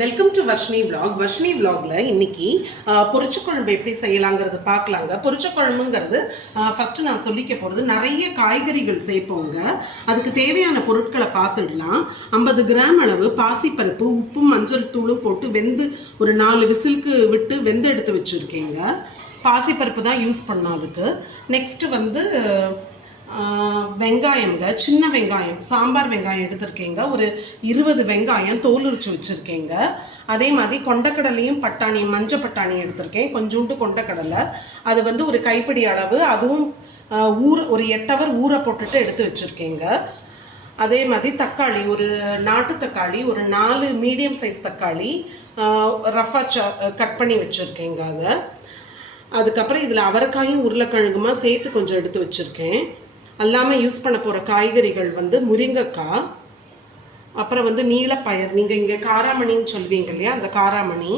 Welcome to Varshini vlog Varshini விலாகில் இன்னைக்கு பொரிச்ச குழம்பு எப்படி செய்யலாங்கிறது பார்க்கலாங்க. பொரிச்ச குழம்புங்கிறது ஃபஸ்ட்டு நான் சொல்லிக்க போகிறது நிறைய காய்கறிகள் சேர்ப்போங்க. அதுக்கு தேவையான பொருட்களை பார்த்துடலாம். ஐம்பது கிராம் அளவு பாசிப்பருப்பு உப்பும் மஞ்சள் தூளும் போட்டு வெந்து ஒரு நாலு விசிலுக்கு விட்டு வெந்து எடுத்து வச்சுருக்கேங்க. பாசிப்பருப்பு தான் யூஸ் பண்ணோம் அதுக்கு. நெக்ஸ்ட்டு வந்து வெங்காயம்ங்க. சின்ன வெங்காயம் சாம்பார் வெங்காயம் எடுத்திருக்கேங்க. ஒரு இருபது வெங்காயம் தோல் உரிச்சு வச்சுருக்கேங்க. அதே மாதிரி கொண்டக்கடலையும் பட்டாணியும் மஞ்சள் பட்டாணி எடுத்திருக்கேன். கொஞ்சோண்டு கொண்டக்கடலை. அது வந்து ஒரு கைப்பிடி அளவு. அதுவும் ஊற ஒரு எட்டவர் ஊற போட்டுட்டு எடுத்து வச்சுருக்கேங்க. அதே மாதிரி தக்காளி ஒரு நாட்டு தக்காளி ஒரு நாலு மீடியம் சைஸ் தக்காளி ரஃபாக கட் பண்ணி வச்சுருக்கேங்க அதை. அதுக்கப்புறம் இதில் அவரைக்காயும் உருளைக்கிழங்குமா சேர்த்து கொஞ்சம் எடுத்து வச்சுருக்கேன். எல்லாமே யூஸ் பண்ண போகிற காய்கறிகள் வந்து முருங்கைக்காய் அப்புறம் வந்து நீலப்பயர். நீங்கள் இங்கே காராமணின்னு சொல்வீங்க இல்லையா? அந்த காராமணி.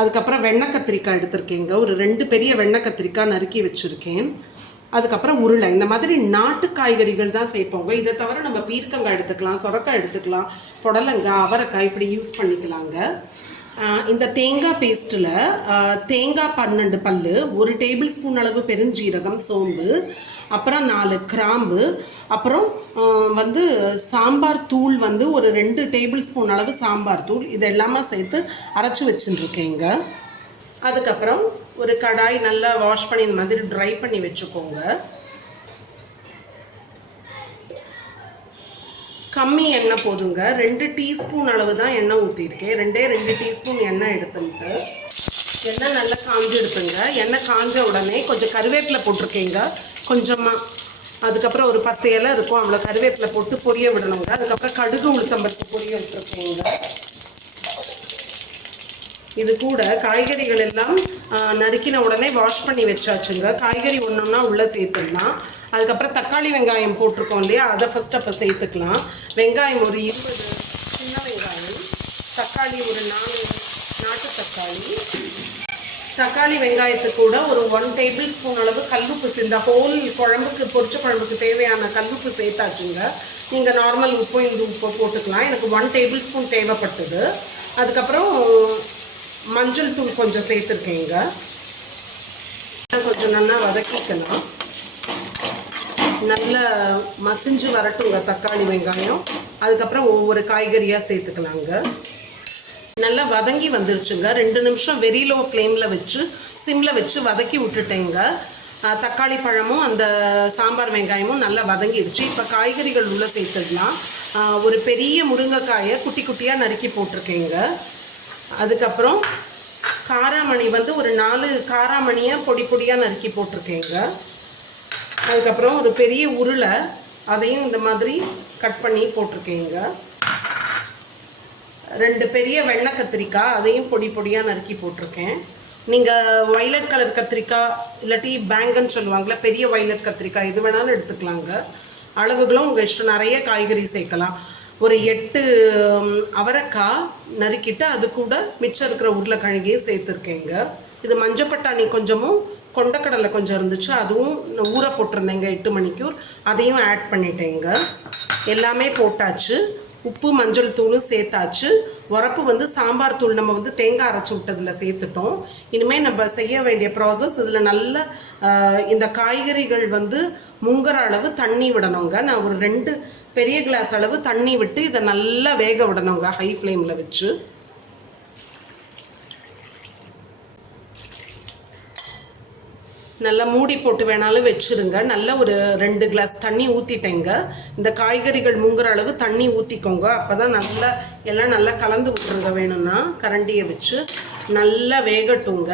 அதுக்கப்புறம் வெண்ணெய் கத்திரிக்காய் எடுத்திருக்கேங்க. ஒரு ரெண்டு பெரிய வெண்ணெய் கத்திரிக்காய் நறுக்கி வச்சுருக்கேன். அதுக்கப்புறம் உருளை. இந்த மாதிரி நாட்டு காய்கறிகள் தான் சேர்ப்போங்க இதை தவிர நம்ம பீர்க்கங்காய் எடுத்துக்கலாம் சொரக்காய் எடுத்துக்கலாம் புடலங்காய் அவரைக்காய் இப்படி யூஸ் பண்ணிக்கலாங்க. இந்த தேங்காய் பேஸ்ட்டில் தேங்காய் பன்னெண்டு பல் ஒரு டேபிள் ஸ்பூன் அளவு பெருஞ்சீரகம் சோம்பு அப்புறம் நாலு கிராம்பு அப்புறம் வந்து சாம்பார் தூள் வந்து ஒரு ரெண்டு டேபிள் ஸ்பூன் அளவு சாம்பார் தூள் இது எல்லாமே சேர்த்து அரைச்சி வச்சுருக்கேங்க. அதுக்கப்புறம் ஒரு கடாய் நல்லா வாஷ் பண்ணி இந்த மாதிரி ட்ரை பண்ணி வச்சுக்கோங்க. கம்மி எண்ணெய் போதுங்க. ரெண்டு டீஸ்பூன் அளவு தான் எண்ணெய் ஊற்றிருக்கேன் ரெண்டே ரெண்டு டீஸ்பூன் எண்ணெய் எடுத்துட்டு எண்ணெய் நல்லா காஞ்சு எடுத்துங்க. எண்ணெய் காஞ்ச உடனே கொஞ்சம் கருவேப்பிலை போட்டிருக்கேங்க. கொஞ்சமாக அதுக்கப்புறம் ஒரு பத்து இலை இருக்கும். அவ்வளோ கருவேப்பிலை போட்டு பொரிய விடணுங்க. அதுக்கப்புறம் கடுகு உளுத்தம்பருப்பு பொரிய விட்டுருக்கீங்க. இது கூட காய்கறிகள் எல்லாம் நறுக்கின உடனே வாஷ் பண்ணி வச்சாச்சுங்க. காய்கறி ஒன்றொன்னா உள்ளே சேர்த்துடலாம். அதுக்கப்புறம் தக்காளி வெங்காயம் போட்டிருக்கோம் இல்லையா? அதை ஃபஸ்ட் அப்போ சேர்த்துக்கலாம். வெங்காயம் ஒரு இருபது சின்ன வெங்காயம். தக்காளி ஒரு நாலு நாட்டு தக்காளி. தக்காளி வெங்காயத்து கூட ஒரு ஒன் டேபிள் ஸ்பூன் அளவு கல்லுப்பு இந்த ஹோல் குழம்புக்கு பொரிச்ச குழம்புக்கு தேவையான கல்லுப்பு சேர்த்தாச்சுங்க. நீங்கள் நார்மல் உப்பு இந்த உப்பு போட்டுக்கலாம். எனக்கு ஒன் டேபிள் ஸ்பூன் தேவைப்பட்டது. அதுக்கப்புறம் மஞ்சள் தூள் கொஞ்சம் சேர்த்துருக்கேங்க. கொஞ்சம் நல்லா வதக்கிக்கலாம். நல்ல மசிஞ்சு வரட்டுங்க தக்காளி வெங்காயம். அதுக்கப்புறம் ஒவ்வொரு காய்கறியாக சேர்த்துக்கலாங்க. நல்லா வதங்கி வந்துருச்சுங்க. ரெண்டு நிமிஷம் வெரி லோ ஃப்ளேமில் வச்சு சிம்மில் வச்சு வதக்கி விட்டுட்டேங்க. தக்காளி பழமும் அந்த சாம்பார் வெங்காயமும் நல்லா வதங்கிடுச்சு. இப்போ காய்கறிகள் உள்ளே சேர்த்துக்கலாம் ஒரு பெரிய முருங்கைக்காயை குட்டி குட்டியாக நறுக்கி போட்டிருக்கேங்க. அதுக்கப்புறம் காராமணி வந்து ஒரு நாலு காராமணியை பொடி பொடியாக நறுக்கி போட்டிருக்கேங்க அதுக்கப்புறம் ஒரு பெரிய உருளை அதையும் இந்த மாதிரி கட் பண்ணி போட்டிருக்கேங்க ரெண்டு பெரிய வெள்ளை கத்திரிக்காய் அதையும் பொடி பொடியாக நறுக்கி போட்டிருக்கேன். நீங்கள் வைலட் கலர் கத்திரிக்காய் இல்லாட்டி பேங்கன்னு சொல்லுவாங்களே பெரிய வைலட் கத்திரிக்காய் எது வேணாலும் எடுத்துக்கலாங்க. அளவுகளும் உங்கள் இஷ்டம் நிறைய காய்கறி சேர்க்கலாம். ஒரு எட்டு அவரைக்காய் நறுக்கிட்டு அது கூட மிச்சம் இருக்கிற உருளைக்கிழங்கையும் சேர்த்துருக்கேங்க. இது மஞ்சப்பட்டாணி கொஞ்சமும் கொண்டக்கடலை கொஞ்சம் இருந்துச்சு அதுவும் ஊற போட்டிருந்தேங்க எட்டு மணிக்கு. அதையும் ஆட் பண்ணிட்டேங்க. எல்லாமே போட்டாச்சு. உப்பு மஞ்சள் தூளும் சேர்த்தாச்சு. உரப்பு வந்து சாம்பார் தூள் நம்ம வந்து தேங்காய் அரைச்சி விட்டதில் சேர்த்துட்டோம். இனிமேல் நம்ம செய்ய வேண்டிய ப்ராசஸ் இதில் நல்ல இந்த காய்கறிகள் வந்து முங்குற அளவு தண்ணி விடணுங்க. நான் ஒரு ரெண்டு பெரிய கிளாஸ் அளவு தண்ணி விட்டு இதை நல்லா வேக விடணுங்க ஹை ஃப்ளேமில் வச்சு. நல்லா மூடி போட்டு வேணாலும் வச்சுருங்க. நல்ல ஒரு ரெண்டு கிளாஸ் தண்ணி ஊற்றிட்டேங்க இந்த காய்கறிகள் முங்குற அளவு தண்ணி ஊற்றிக்கோங்க அப்போ தான் நல்லா எல்லாம் நல்லா கலந்து விட்டுருங்க வேணும்னா கரண்டியை வச்சு. நல்லா வேகட்டுங்க.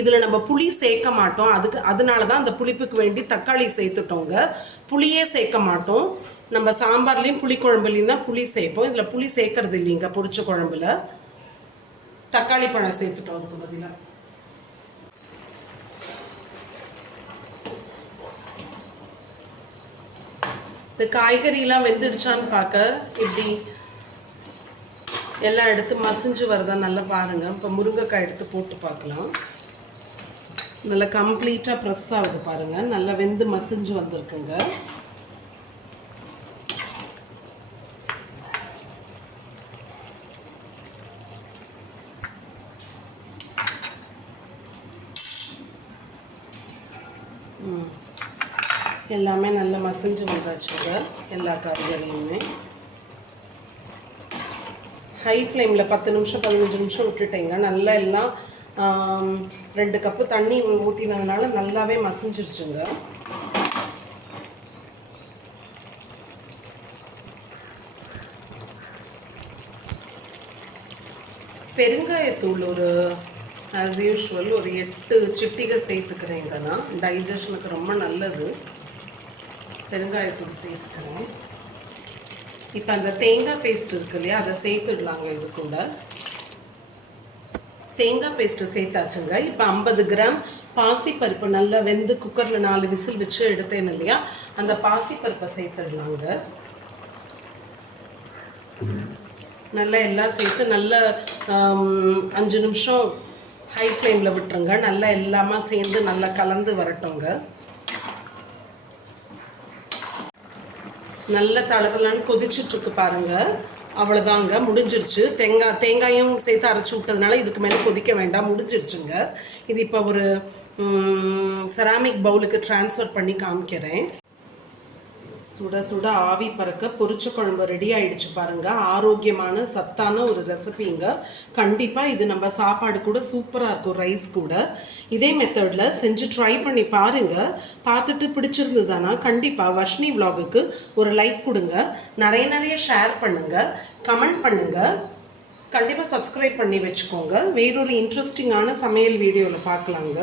இதில் நம்ம புளி சேர்க்க மாட்டோம். அதுக்கு அதனால தான் அந்த புளிப்புக்கு வேண்டி தக்காளி சேர்த்துட்டோங்க. புளியே சேர்க்க மாட்டோம். நம்ம சாம்பார்லேயும் புளி குழம்புலையும் தான் புளி சேர்ப்போம். இதில் புளி சேர்க்கறது இல்லைங்க பொரிச்ச குழம்புல. தக்காளி பழம் சேர்த்துட்டோம் அதுக்கு பதிலாக இந்த காய்கறிலாம் வெந்துடுச்சான்னு பார்க்க. இப்படி எல்லாம் எடுத்து மசிஞ்சு வருதா நல்லா பாருங்க. இப்போ முருங்கைக்காய் எடுத்து போட்டு பார்க்கலாம். நல்லா கம்ப்ளீட்டாக ப்ரெஸ் ஆகுது பாருங்க. நல்லா வெந்து மசிஞ்சு வந்திருக்குங்க. எல்லாமே நல்லா மசிஞ்சு வந்தாச்சுங்க எல்லா காய்கறியுமே. ஹை ஃப்ளேமில் பத்து நிமிஷம் பதினஞ்சு நிமிஷம் விட்டுட்டேங்க. நல்லா எல்லாம் ரெண்டு கப்பு தண்ணி ஊற்றினதுனால நல்லாவே மசிஞ்சிருச்சுங்க. பெருங்காயத்தூள் ஒரு ஆஸ் யூஷுவல் ஒரு எட்டு சிட்டிகை சேர்த்துக்கிறேங்க நான். டைஜஷனுக்கு ரொம்ப நல்லது. பெருங்காயத்தூள் சேர்த்துக்கிறோம் இப்போ அந்த தேங்காய் பேஸ்ட் இருக்கு இல்லையா அதை சேர்த்துடலாங்க இது கூட. தேங்காய் பேஸ்ட்டு சேர்த்தாச்சுங்க. இப்போ ஐம்பது கிராம் பாசிப்பருப்பு நல்லா வெந்து குக்கரில் நாலு விசில் வச்சு எடுத்தேன் இல்லையா அந்த பாசிப்பருப்பை சேர்த்துடலாங்க. நல்லா எல்லாம் சேர்த்து நல்லா அஞ்சு நிமிஷம் ஹை ஃப்ளேமில் விட்டுருங்க. நல்லா எல்லாமே சேர்ந்து நல்லா கலந்து வரட்டுங்க. நல்ல தளதளன்னு கொதிச்சுட்டு இருக்கு பாருங்க. அவ்வளோதாங்க முடிஞ்சிருச்சு. தேங்காய் தேங்காயும் சேர்த்து அரைச்சி விட்டதுனால இதுக்கு மேலே கொதிக்க வேண்டாம் முடிஞ்சிருச்சுங்க. இது இப்போ ஒரு செராமிக் பவுலுக்கு டிரான்ஸ்ஃபர் பண்ணி காமிக்கிறேன். சுட சுட ஆவி பறக்க பொரிச்ச குழம்பு ரெடி ஆயிடுச்சு பாருங்க. ஆரோக்கியமான சத்தான ஒரு ரெசிபிங்க கண்டிப்பாக இது நம்ம சாப்பாடு கூட சூப்பராக இருக்கும் ரைஸ் கூட. இதே மெத்தடில் செஞ்சு ட்ரை பண்ணி பாருங்க. பார்த்துட்டு பிடிச்சிருந்ததுன்னா கண்டிப்பாக வர்ஷினி விலாகுக்கு ஒரு லைக் கொடுங்க. நிறைய நிறைய ஷேர் பண்ணுங்க. கமெண்ட் பண்ணுங்க. கண்டிப்பாக சப்ஸ்கிரைப் பண்ணி வச்சுக்கோங்க. வேறொரு இன்ட்ரெஸ்டிங்கான சமையல் வீடியோவில் பார்க்கலாங்க.